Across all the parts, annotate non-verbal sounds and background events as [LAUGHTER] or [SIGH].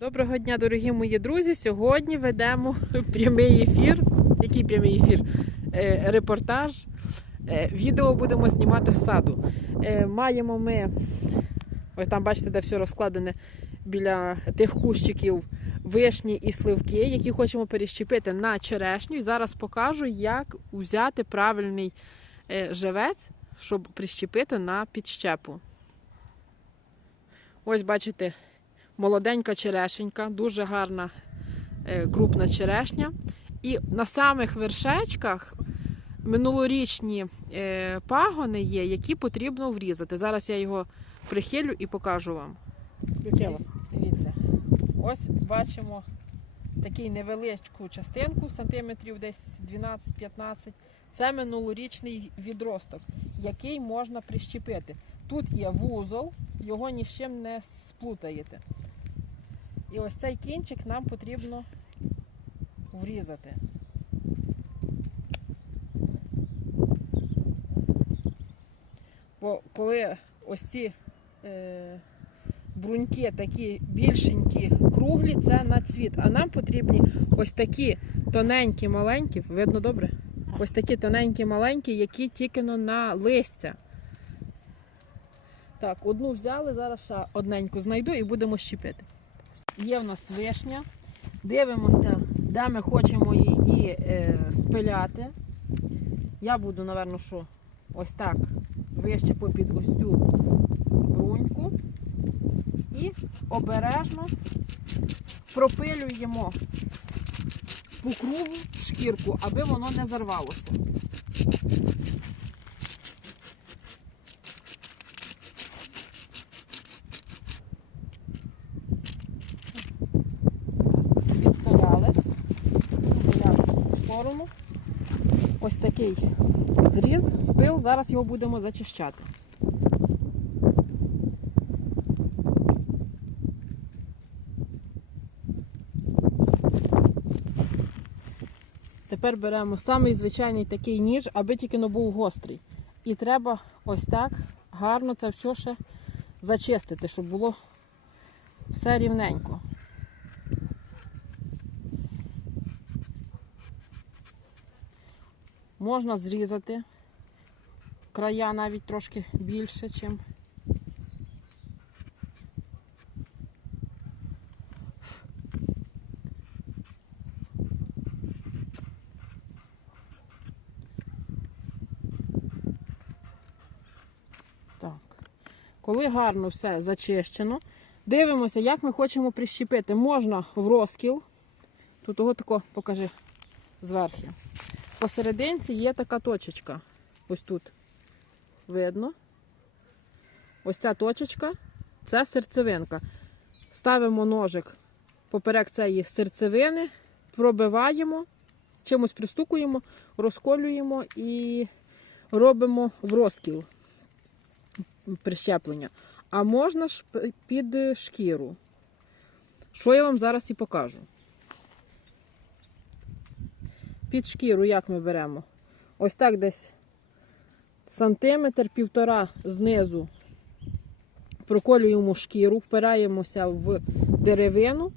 Доброго дня, дорогі мої друзі. Сьогодні ведемо [LAUGHS] прямий ефір. Який прямий ефір? Е, репортаж. Е, відео будемо знімати з саду. Е, маємо ми, ось там бачите, де все розкладене біля тих кущиків вишні і сливки, які хочемо перещепити на черешню. І зараз покажу, як взяти правильний живець, щоб прищепити на підщепу. Ось бачите, молоденька черешенька, дуже гарна е, крупна черешня. І на самих вершечках минулорічні е, пагони є, які потрібно врізати. Зараз я його прихилю і покажу вам. Включила. Дивіться, ось бачимо таку невеличку частинку, сантиметрів десь 12-15. Це минулорічний відросток, який можна прищепити. Тут є вузол, його ні з чим не сплутаєте. І ось цей кінчик нам потрібно врізати. Бо коли ось ці е, бруньки такі більшенькі, круглі, це на цвіт. А нам потрібні ось такі тоненькі, маленькі, видно добре? Ось такі тоненькі, маленькі, які тільки на листя. Так, одну взяли, зараз ще одненьку знайду і будемо щепити. Є в нас вишня. Дивимося, де ми хочемо її е, спиляти. Я буду, напевно, що ось так вище попід ось цю бруньку. І обережно пропилюємо по кругу шкірку, аби воно не зарвалося. Ось такий зріз, спил. Зараз його будемо зачищати. Тепер беремо самий звичайний такий ніж, аби тільки не був гострий. І треба ось так гарно це все ще зачистити, щоб було все рівненько. Можна зрізати края навіть трошки більше, Так. Коли гарно все зачищено, дивимося, як ми хочемо прищепити. Можна в розкіл. Тут того тако покажи зверху. Посерединці є така точечка. Ось тут. Видно. Ось ця точечка це серцевинка. Ставимо ножик поперек цієї серцевини, пробиваємо, чимось пристукуємо, розколюємо і робимо в розкіл прищеплення. А можна ж під шкіру. Що я вам зараз і покажу. Під шкіру як ми беремо? Ось так десь сантиметр, півтора знизу проколюємо шкіру, впираємося в деревину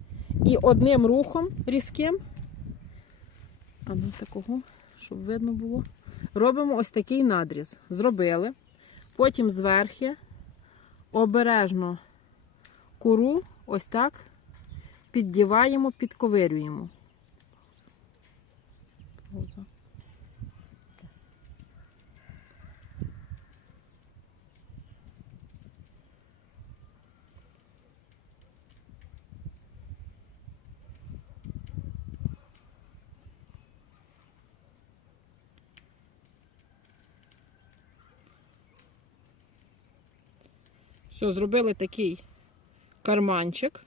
і одним рухом різким, а ну такого, щоб видно було, робимо ось такий надріз. Зробили. Потім зверхи обережно куру ось так піддіваємо, підковирюємо. Пауза. Все, зробили такий карманчик.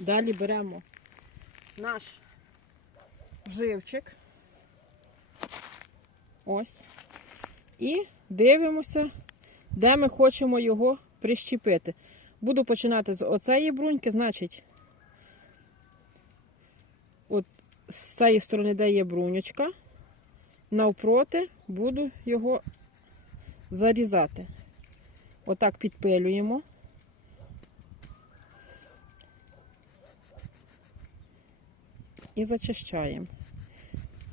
Далі беремо наш живчик. Ось. І дивимося, де ми хочемо його прищепити. Буду починати з оцеї бруньки, значить, от з цієї сторони, де є бруньочка, навпроти буду його зарізати. Отак підпилюємо. і зачищаємо.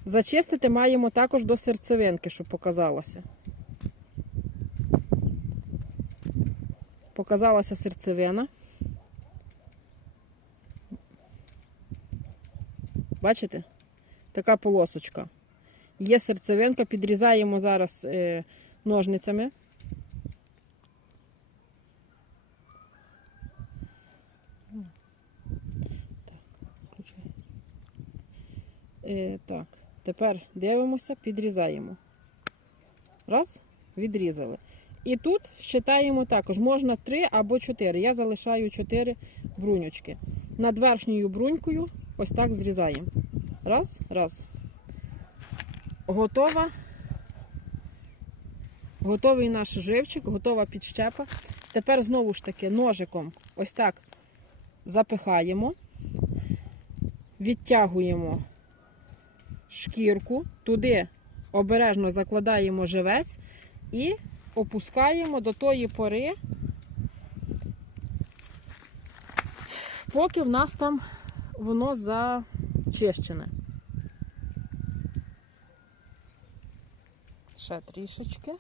Зачистити маємо також до серцевинки, щоб показалося. Показалася серцевина. Бачите? Така полосочка. Є серцевинка, підрізаємо зараз е, ножницями. Так. Е, так, тепер дивимося, підрізаємо. Раз, відрізали. І тут щитаємо також. Можна 3 або 4. Я залишаю 4 бруньочки. Над верхньою брунькою ось так зрізаємо. Раз, раз. Готова. Готовий наш живчик, готова підщепа. Тепер знову ж таки ножиком ось так запихаємо, відтягуємо шкірку, туди обережно закладаємо живець і опускаємо до тої пори, поки в нас там воно зачищене. Ще трішечки.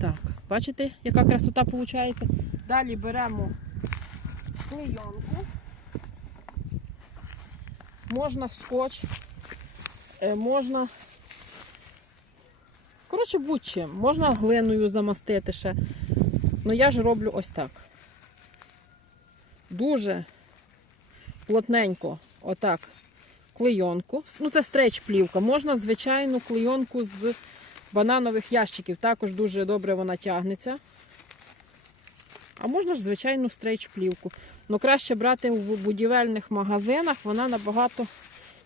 Так, бачите, яка красота виходить? Далі беремо клейонку. Можна скотч, е, можна. Коротше, будь-чим. Можна глиною замастити ще. Ну я ж роблю ось так. Дуже плотненько, отак, клейонку. Ну, це стрейч-плівка. Можна звичайну клейонку з бананових ящиків. Також дуже добре вона тягнеться. А можна ж звичайну стрейч-плівку. Ну, краще брати в будівельних магазинах, вона набагато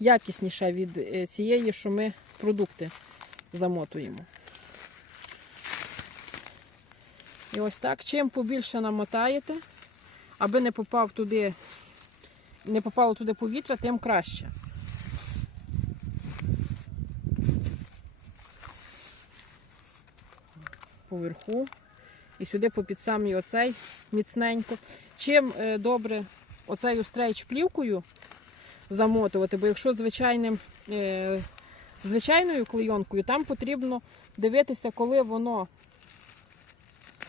якісніша від е, цієї, що ми продукти замотуємо. І ось так. Чим побільше намотаєте, аби не попав туди, не попало туди повітря, тим краще. Поверху. І сюди попід самий оцей міцненько. Чим е, добре оцею стрейч плівкою замотувати, бо якщо звичайним, е, звичайною клейонкою, там потрібно дивитися, коли воно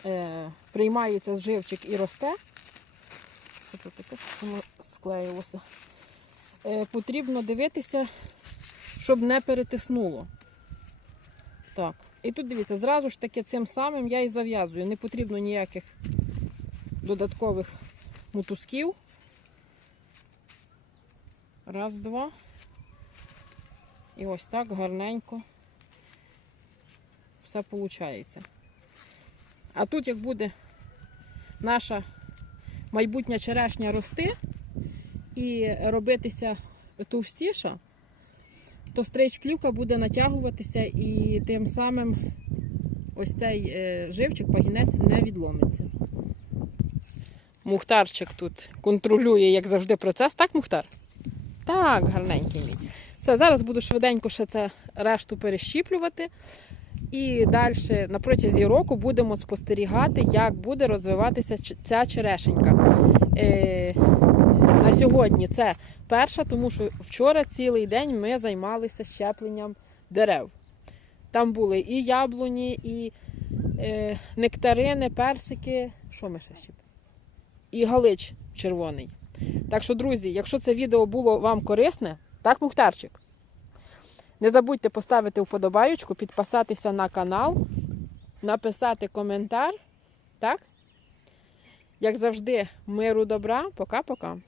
е, приймається з живчик і росте. Що це таке, склеїлося? Потрібно дивитися, щоб не перетиснуло. Так. І тут дивіться, зразу ж таки цим самим я і зав'язую. Не потрібно ніяких додаткових мотузків. Раз, два. І ось так гарненько все виходить. А тут, як буде наша майбутня черешня рости і робитися товстіша, то стрейч-плівка буде натягуватися і тим самим ось цей е, живчик, пагінець не відломиться. Мухтарчик тут контролює, як завжди, процес. Так, Мухтар? Так, гарненький мій. Все, зараз буду швиденько ще це решту перещіплювати. І далі на протязі року будемо спостерігати, як буде розвиватися ця черешенька. Е, на сьогодні це перша, тому що вчора цілий день ми займалися щепленням дерев. Там були і яблуні, і е, нектарини, персики. Що ми ще щепимо? І галич червоний. Так що, друзі, якщо це відео було вам корисне, так, Мухтарчик. Не забудьте поставити вподобаючку, підписатися на канал, написати коментар. Так? Як завжди, миру добра. Пока-пока.